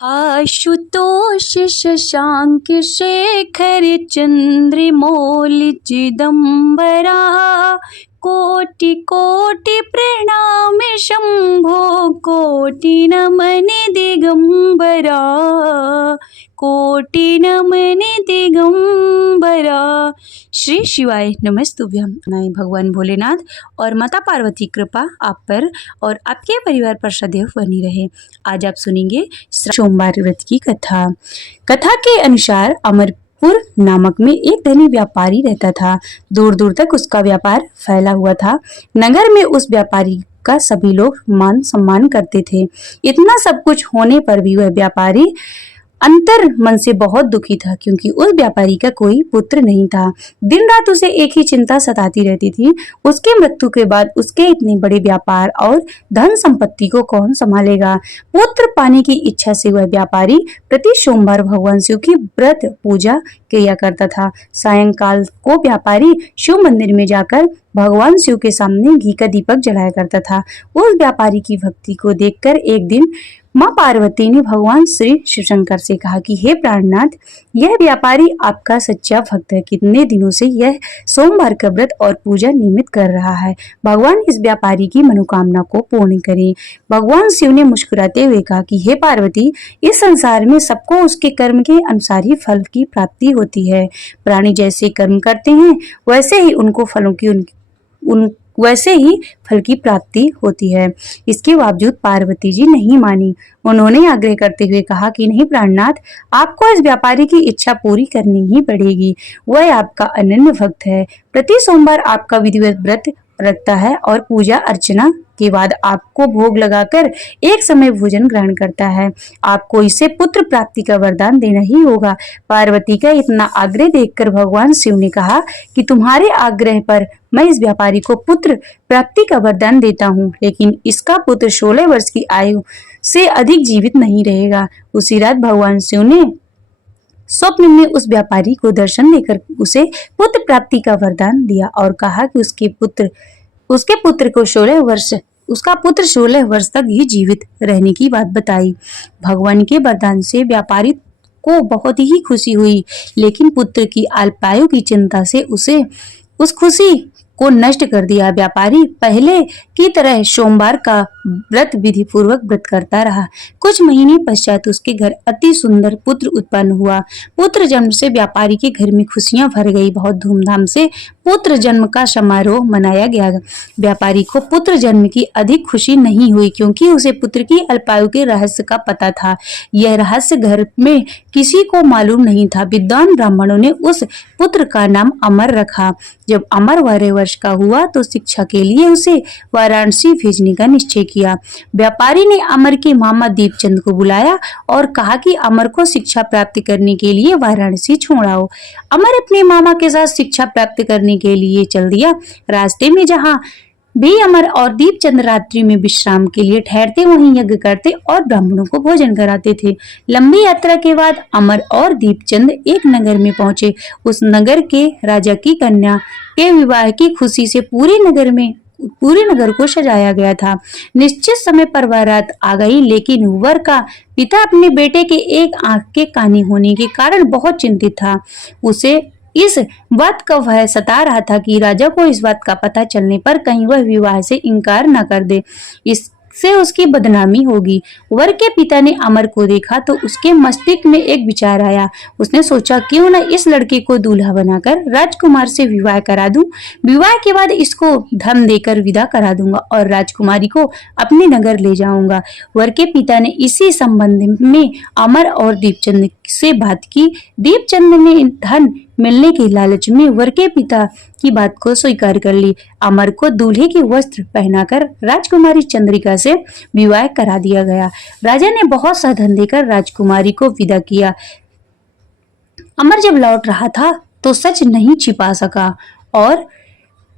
आशुतोष शशांक शेखर चंद्रमौलि चिदंबरा कोटि कोटि प्रणाम शंभो कोटि नमन दिगंबरा कोटि नमन दिगंबरा। श्री शिवाय नमस्तुभ्यम। भगवान भोलेनाथ और माता पार्वती कृपा आप पर और आपके परिवार पर सदैव बनी रहे। आज आप सुनेंगे सोमवार व्रत की कथा। कथा के अनुसार अमरपुर नामक में एक धनी व्यापारी रहता था। दूर दूर तक उसका व्यापार फैला हुआ था। नगर में उस व्यापारी का सभी लोग मान सम्मान करते थे। इतना सब कुछ होने पर भी वह व्यापारी अंतर मन से बहुत दुखी था, क्योंकि उस व्यापारी का कोई पुत्र नहीं था। दिन रात उसे एक ही चिंता सताती रहती थी, उसके मृत्यु के बाद उसके इतने बड़े व्यापार और धन संपत्ति को कौन संभालेगा। पुत्र पाने की इच्छा से वह व्यापारी प्रति सोमवार भगवान शिव की व्रत पूजा किया करता था। सायंकाल को व्यापारी शिव मंदिर में जाकर भगवान शिव के सामने घी का दीपक जलाया करता था। उस व्यापारी की भक्ति को देखकर एक दिन माँ पार्वती ने भगवान श्री शिवशंकर से कहा कि हे प्राणनाथ, यह व्यापारी आपका सच्चा भक्त है। कितने दिनों से यह सोमवार का व्रत और पूजा नियमित कर रहा है। भगवान इस व्यापारी की मनोकामना को पूर्ण करें। भगवान शिव ने मुस्कुराते हुए कहा कि हे पार्वती, इस संसार में सबको उसके कर्म के अनुसार ही फल की प्राप्ति होती है। प्राणी जैसे कर्म करते हैं वैसे ही उनको फलों की वैसे ही फल की प्राप्ति होती है। इसके बावजूद पार्वती जी नहीं मानी। उन्होंने आग्रह करते हुए कहा कि नहीं प्राणनाथ, आपको इस व्यापारी की इच्छा पूरी करनी ही पड़ेगी। वह आपका अनन्य भक्त है। प्रति सोमवार आपका विधिवत व्रत रखता है और पूजा अर्चना के बाद आपको भोग लगाकर एक समय भोजन ग्रहण करता है। आपको इसे पुत्र प्राप्ति का वरदान देना ही होगा। पार्वती का इतना आग्रह देखकर भगवान शिव ने कहा कि तुम्हारे आग्रह पर मैं इस व्यापारी को पुत्र प्राप्ति का वरदान देता हूँ, लेकिन इसका पुत्र 16 वर्ष की आयु से अधिक जीवित नहीं रहेगा। उसी रात भगवान शिव ने स्वप्न में उस व्यापारी को दर्शन देकर उसे पुत्र प्राप्ति का वरदान दिया और कहा कि उसके पुत्र को 16 वर्ष तक ही जीवित रहने की बात बताई। भगवान के वरदान से व्यापारी को बहुत ही खुशी हुई, लेकिन पुत्र की अल्पायु की चिंता से उसे उस खुशी को नष्ट कर दिया। व्यापारी पहले की तरह सोमवार का व्रत विधि पूर्वक व्रत करता रहा। कुछ महीने पश्चात उसके घर अति सुंदर पुत्र उत्पन्न हुआ। पुत्र जन्म से व्यापारी के घर में खुशियां भर गई। बहुत धूमधाम से पुत्र जन्म का समारोह मनाया गया। व्यापारी को पुत्र जन्म की अधिक खुशी नहीं हुई, क्योंकि उसे पुत्र की अल्पायु के रहस्य का पता था। यह रहस्य घर में किसी को मालूम नहीं था। विद्वान ब्राह्मणों ने उस पुत्र का नाम अमर रखा। जब अमर 12 वर्ष का हुआ तो शिक्षा के लिए उसे वाराणसी भेजने का निश्चय किया। व्यापारी ने अमर के मामा दीपचंद को बुलाया और कहा कि अमर को शिक्षा प्राप्त करने के लिए वाराणसी छोड़ाओ। अमर अपने मामा के साथ शिक्षा प्राप्त करने के लिए चल दिया। रास्ते में जहाँ भी अमर और दीपचंद रात्रि में विश्राम के लिए ठहरते, वहीं यज्ञ करते और ब्राह्मणों को भोजन कराते थे। लंबी यात्रा के बाद अमर और दीपचंद एक नगर में पहुंचे। उस नगर के राजा की कन्या के विवाह की खुशी से पूरे नगर को सजाया गया था। निश्चित समय पर बारात आ गई, लेकिन वर का पिता अपने बेटे के एक आंख के काने होने के कारण बहुत चिंतित था। उसे इस बात का भय सता रहा था कि राजा को इस बात का पता चलने पर कहीं वह विवाह से इनकार न कर दे, इससे उसकी बदनामी होगी। वर के पिता ने अमर को देखा तो उसके मस्तिष्क में एक विचार आया। उसने सोचा, क्यों न इस लड़के को दूल्हा बनाकर राजकुमार से विवाह करा दूं। विवाह के बाद इसको धन देकर विदा करा दूंगा और राजकुमारी को अपने नगर ले जाऊंगा। वर के पिता ने इसी संबंध में अमर और दीपचंद से बात की। दीपचंद ने धन मिलने के लालच में वर के पिता की बात को स्वीकार कर ली। अमर को दूल्हे के वस्त्र पहनाकर राजकुमारी चंद्रिका से विवाह करा दिया गया। राजा ने बहुत सा धन देकर राजकुमारी को विदा किया। अमर जब लौट रहा था तो सच नहीं छिपा सका और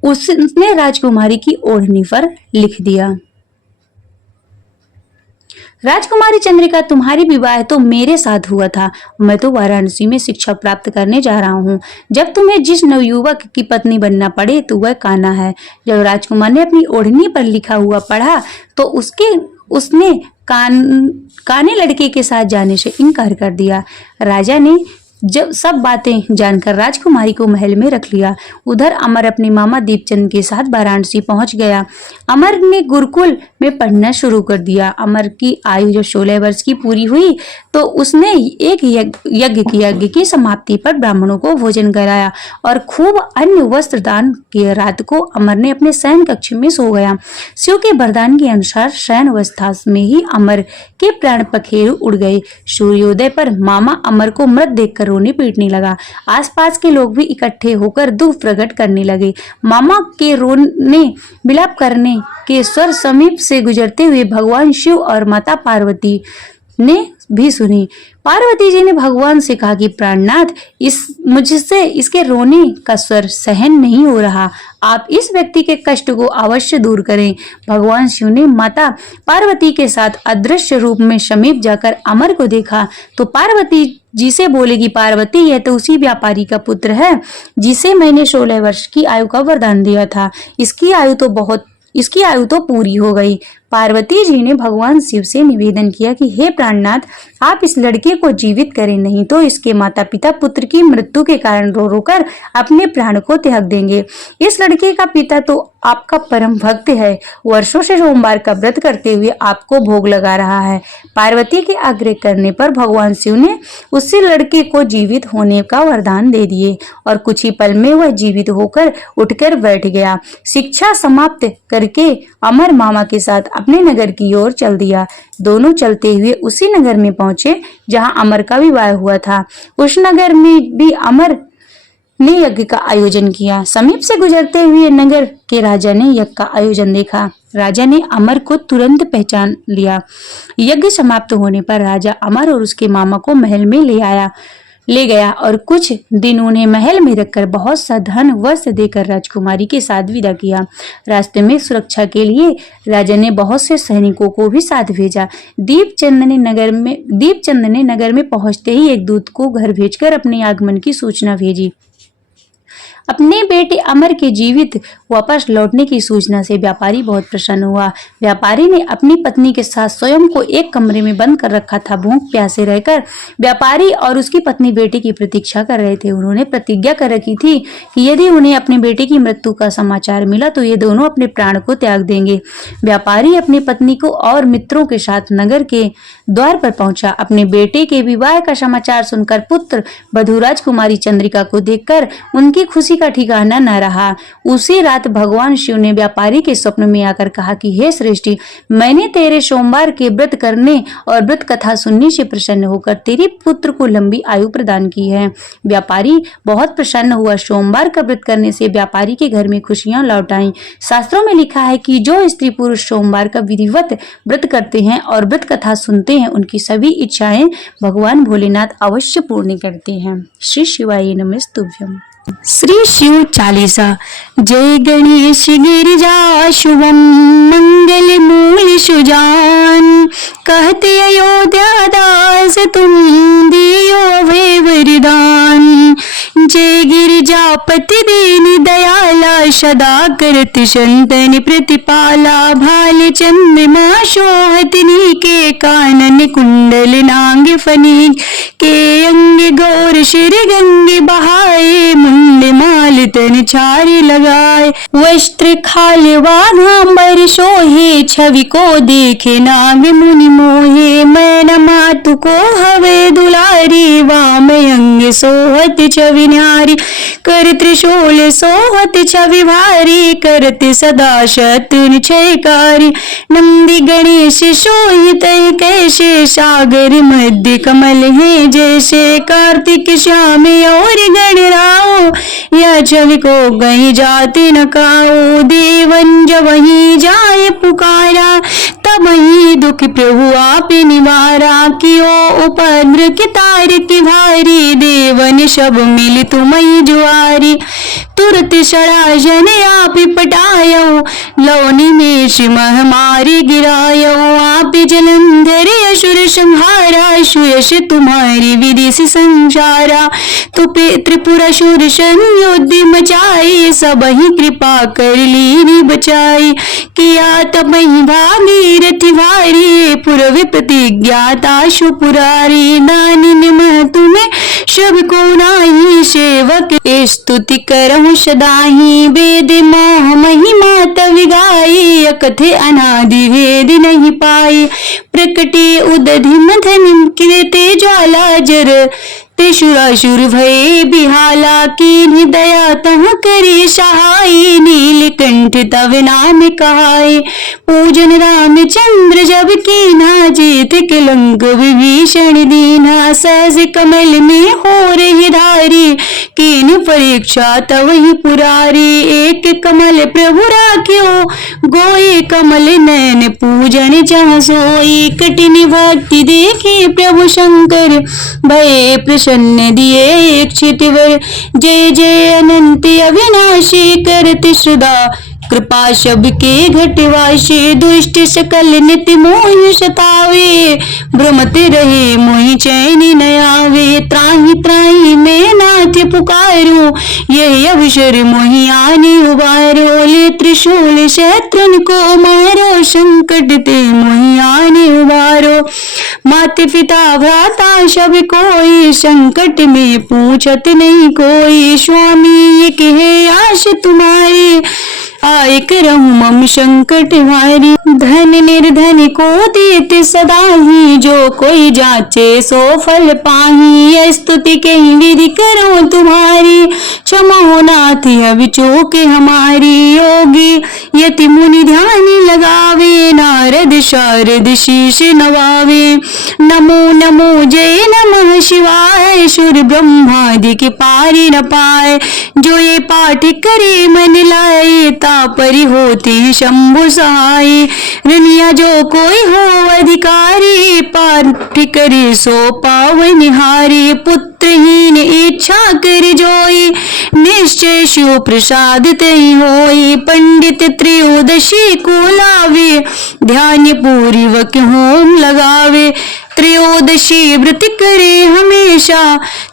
उसने राजकुमारी की ओढ़नी पर लिख दिया, राजकुमारी चंद्रिका, तुम्हारी विवाह तो मेरे साथ हुआ था। मैं तो वाराणसी में शिक्षा प्राप्त करने जा रहा हूँ। जब तुम्हें जिस नवयुवक की पत्नी बनना पड़े तो वह कान्हा है। जब राजकुमार ने अपनी ओढ़नी पर लिखा हुआ पढ़ा तो उसने काने लड़के के साथ जाने से इनकार कर दिया। राजा ने जब सब बातें जानकर राजकुमारी को महल में रख लिया। उधर अमर अपने मामा दीपचंद के साथ वाराणसी पहुंच गया। अमर ने गुरुकुल में पढ़ना शुरू कर दिया। अमर की आयु जब 16 वर्ष की पूरी हुई तो उसने एक यज्ञ की समाप्ति पर ब्राह्मणों को भोजन कराया और खूब अन्न वस्त्र दान किया। रात को अमर ने अपने शयन कक्ष में सो गया। शिव के वरदान के अनुसार शयन अवस्था में ही अमर के प्राण पखेरु उड़ गए। सूर्योदय पर मामा अमर को मृत देखकर रोने पीटने लगा। आसपास के लोग भी इकट्ठे होकर दुख प्रकट करने लगे। मामा के रोने विलाप करने के स्वर समीप से गुजरते हुए भगवान शिव और माता पार्वती ने भी सुनी। पार्वती जी ने भगवान से कहा कि प्राणनाथ, मुझसे इसके रोने का स्वर सहन नहीं हो रहा, आप इस व्यक्ति के कष्ट को अवश्य दूर करें। भगवान शिव ने माता पार्वती के साथ अदृश्य रूप में समीप जाकर अमर को देखा तो पार्वती जी से बोले कि पार्वती, यह तो उसी व्यापारी का पुत्र है जिसे मैंने 16 वर्ष की आयु का वरदान दिया था। इसकी आयु तो पूरी हो गई। पार्वती जी ने भगवान शिव से निवेदन किया कि हे प्राणनाथ, आप इस लड़के को जीवित करें, नहीं तो इसके माता पिता पुत्र की मृत्यु के कारण रो रो कर अपने प्राण को त्याग देंगे। इस लड़के का पिता तो आपका परम भक्त है, वर्षों से सोमवार का व्रत करते हुए आपको भोग लगा रहा है। पार्वती के आग्रह करने पर भगवान शिव ने उसी लड़के को जीवित होने का वरदान दे दिए और कुछ ही पल में वह जीवित होकर उठकर बैठ गया। शिक्षा समाप्त करके अमर मामा के साथ अपने नगर की ओर चल दिया। दोनों चलते हुए उसी नगर में पहुंचे जहां अमर का विवाह हुआ था। उस नगर में भी अमर ने यज्ञ का आयोजन किया। समीप से गुजरते हुए नगर के राजा ने यज्ञ का आयोजन देखा। राजा ने अमर को तुरंत पहचान लिया। यज्ञ समाप्त होने पर राजा अमर और उसके मामा को महल में ले गया और कुछ दिन उन्हें महल में रखकर बहुत सा धन वस्त्र देकर राजकुमारी के साथ विदा किया। रास्ते में सुरक्षा के लिए राजा ने बहुत से सैनिकों को भी साथ भेजा। दीपचंद ने नगर में पहुंचते ही एक दूत को घर भेजकर अपने आगमन की सूचना भेजी। अपने बेटे अमर के जीवित वापस लौटने की सूचना से व्यापारी बहुत प्रसन्न हुआ। व्यापारी ने अपनी पत्नी के साथ स्वयं को एक कमरे में बंद कर रखा था। भूख प्यासे रहकर व्यापारी और उसकी पत्नी बेटे की प्रतीक्षा कर रहे थे। उन्होंने प्रतिज्ञा कर रखी थी कि यदि उन्हें अपने बेटे की मृत्यु का समाचार मिला तो ये दोनों अपने प्राण को त्याग देंगे। व्यापारी अपनी पत्नी को और मित्रों के साथ नगर के द्वार पर पहुंचा। अपने बेटे के विवाह का समाचार सुनकर पुत्र वधू राजकुमारी चंद्रिका को देखकर उनकी खुशी का ठिकाना न रहा। उसी रात भगवान शिव ने व्यापारी के स्वप्न में आकर कहा कि हे श्रेष्ठी, मैंने तेरे सोमवार के व्रत करने और व्रत कथा सुनने से प्रसन्न होकर तेरे पुत्र को लंबी आयु प्रदान की है। व्यापारी बहुत प्रसन्न हुआ। सोमवार का व्रत करने से व्यापारी के घर में खुशियां लौट आईं। शास्त्रों में लिखा है कि जो स्त्री पुरुष सोमवार का विधिवत व्रत करते हैं और व्रत कथा सुनते हैं, उनकी सभी इच्छाएं भगवान भोलेनाथ अवश्य पूर्ण करते हैं। श्री शिवाय नमस्तुभ्यम। श्री शिव चालीसा। जय गणेश गिरिजा शुभम मंगल मूल सुजान, कहते अयोध्या दास तुम दियो वे वरदान। जय गिरिजापति दीन दयाला, सदा करत संतन प्रतिपाला। भाल चंद्रमा शोहतनी के कानन कुंडल नांग फनी के अंग गौर शिर गंगे बहाए। मुंड माल तन छारी लगाए, वस्त्र खाल वाघांबर सोहे। छवि को देखे नाग मुनि मोहे, मैन मातु को हवे दुलारी। वाम अंग सोहत छवि न्यारी, कर त्रिशूल सोहत छवि भारी। करत सदा शत्रु क्षयकारी, नंदी गणेश सोहित कैसे। सागर मध्य कमल है जैसे, कार्तिक श्याम और गणराओ। यह छवि को कहीं जाते न काओ। देवन जब वहीं जाए पुकारा, तब वहीं दुख प्रभु आप निवारा। कियो उपद्र के तार की भारी, देवन सब मिल तुम्हें जुआरी। तुरत षडाजन आप पटायो, लौ निमेष महामारी गिरायो। आप जलंधर असुर संहारा, सुयश तुम्हारी विधि से संसारा। तो त्रिपुरासुर संयोधि मचाई, सब ही कृपा कर लीनी बचाई। किया तब ही भागीरथी भारी, पूर्व प्रतिज्ञाता सुपुरारी। दानिन मह तुम्हें सब को नाही, सेवक स्तुति करहु सदाही। वेद मोह महिमा तव गाई, अकथे अनादि वेद नहीं पाई। प्रकटे उदधि मथन कृते ज्वाला, जर ते सुरासुर भये बिहाला। कीन्हि दया तह करे सहाय, नीलकंठ तव नाम कहाय। पूजन रामचंद्र जब कीन्हा, जेत कलंक विभीषण दीन्हा। सहज कमल में हो रही धारी, कीन्ह परीक्षा तव ही पुरारी। एक कमल प्रभु राख्यो, गोये कमल नयन पूजन जहाँ सोई। कठिन भक्ति देखे प्रभु शंकर, भये प्रसन्न दिए एक चितवर। जय जय अनंत अविनाशी, करते सदा कृपा सबके घटवासी। दुष्ट सकल नित्य मोहि सतावे, भ्रमते रहे मोहि चैन न आवे। त्राहि त्राहि मैं नाथ पुकारो, यही अवसर मोहि आने उबारो। ले त्रिशूल शत्रुन को मारो, संकट ते मोहि आने उबारो। माता पिता भ्राता सब कोई, संकट में पूछत नहीं कोई। स्वामी ये कहे आश तुम्हारी, आय करहु मम संकट भारी। धन निर्धन को देते सदा ही, जो कोई जाचे सो फल पाही। स्तुति कहीं विधि करो तुम्हारी, क्षमा हो नाथ अब चूक हमारी। योगी यति मुनि ध्यान लगावे, नारद शारद शीश नवावे। नमो नमो जय नमः शिवाय, सुर ब्रह्मादि के पारी न पाए। जो ये पाठ करे मन लाए, तापरि होती शंभु सहाय। रनिया जो कोई हो अधिकारी, पाठ करे सो पावन हारी। पुत्रहीन इच्छा कर जोई, निश्चय शिव प्रसाद तई होई। पंडित त्रयोदशी को लावे, ध्यान पूर्वक होम लगावे। त्रयोदशी व्रत करे हमेशा,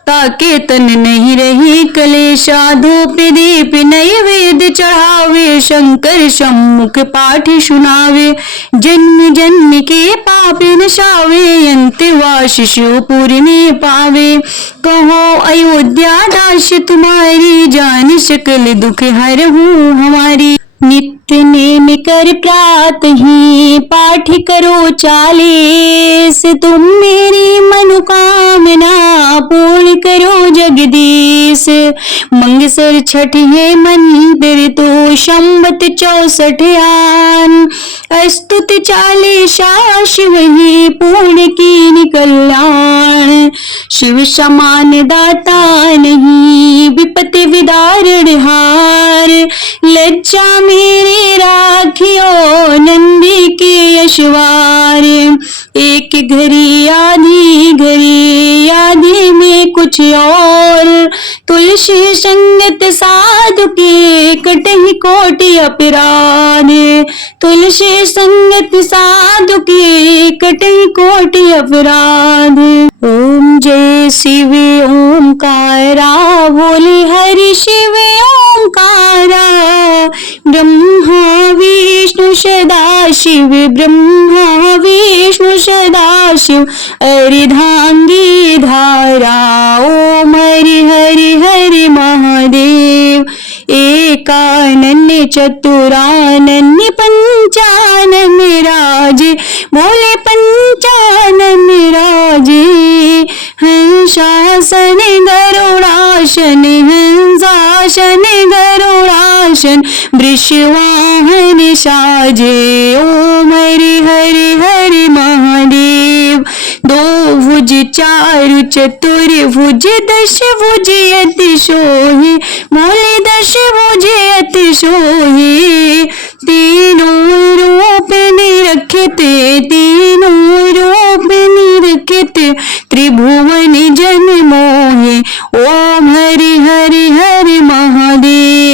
ताके तन नहीं रही कलेशा। धूप दीप नैवेद चढ़ावे, शंकर सम्मुख पाठ सुनावे। जन्म जन्म के पाप नशावे, अंतवास शिवपुर में पावे। कहो अयोध्या दास तुम्हारी, जान सकल दुख हरहूं हमारी। नित्य नेम कर प्रात ही, पाठ करो 40। तुम मेरी मनोकामना, पूर्ण करो जगदीश। मंगसर छठ है मंदिर तो, संवत 64 आन। स्तुति 40 शिव ही, पूर्ण की कल्याण। शिव समान दाता नहीं, विपत्ति विदारण हार। लज्जा मेरे राखियो, नंदी के यशवार। एक घड़ी आधी घड़ी, आधी में कुछ और। तुलसी संगत साधु के, कटहि कोटि अपराध। तुलसी संगत साधु के, कटहि कोटि अपराध। ओम जय शिव ओंकारा, बोले हरि शिव ओंकारा। ब्रह्मा विष्णु सदा शिव, ब्रह्मा विष्णु सदा शिव। अर्धांगी धारा, ओम हरि हरि हरि महादेव। एकानन चतुरानन पंचानन राजे, बोले पंचानन राजे। हंसासन गरुड़ासन, हंसासन गरुड़ासन। वृषवाहन साजे, ओम हरि हरि हरि महादेव। दो भुज चारु चतुर्भुज, 10 भुज अति सोहे, बोले 10 भुज अति सोहे। तीनों रूप निरखते, तीनों रूप निरखते। त्रिभुवन जन मोहे, ओम हरि हरि हरि महादेव।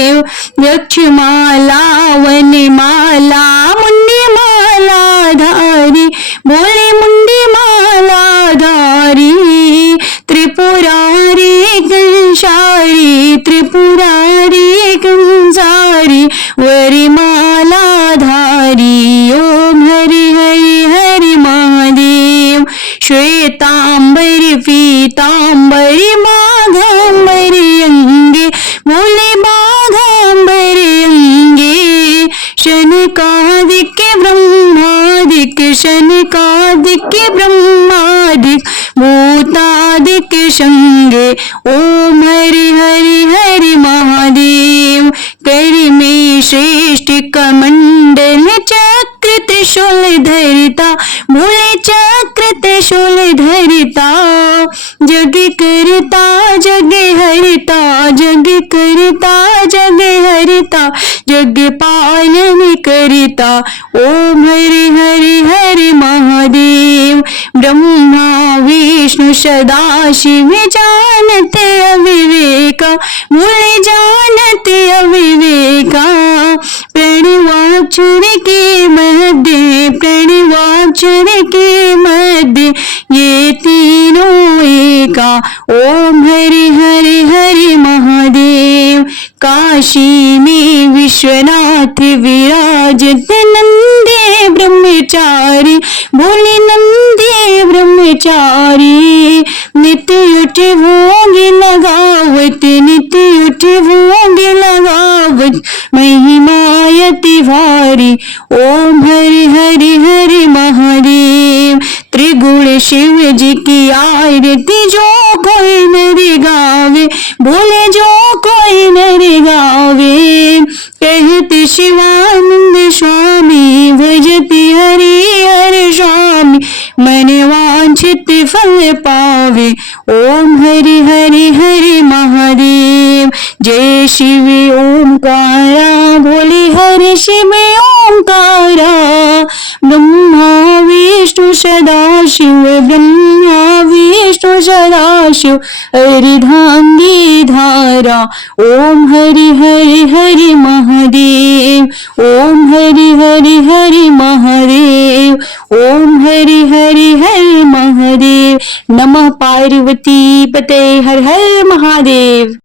हरि पीताम्बरी बाघाम्बरी अंगे बोले बाघाम्बरी अंगे शनकादिक ब्रह्मादिक शनकादिक ब्रह्मादिक भूतादिक संगे ओम हरि हरि हरि महादेव कर में श्रेष्ठ कमंडल चक्र त्रिशूल धरिता बोले चक्र त्रिशूल धरिता जग करता जग हरिता जग करता जग हरिता जग पालन करता ओम हरि हरि हरि महादेव ब्रह्मा विष्णु सदा शिव जानते अविवेका बोले जानते अविवेका प्रणवाक्षर के मध्य प्रणवाक्षर के मध्य ये तीनों एका ओम हरि हरि हरि महादेव काशी में विश्वनाथ विराजत नंदे ब्रह्मचारी बोले नंदे ब्रह्मचारी नित्य उठ भोग लगावत नित्य उठ भोग लगावत महिमायति भारी ओम हरि हरि हरि महादेव त्रिगुण शिव जी की आरती जो कोई नर गावे बोले जो कोई नर गावे कहते शिवानंद स्वामी भजति हरि हर स्वामी मन वांछित फल पावे ओम हरि हरि हरि महादेव जय शिव ओंकारा बोले हरि शिव ओंकारा ब्रह्मा विष्णु सदा शिव ब्रह्मा विष्णु सदा शिव हरिधांगी धारा ओम हरि हरि हरि महादेव ओम हरि हरि हरि महादेव ओम हरि हरि हरि महादेव नमः पार्वती पते हर हर महादेव।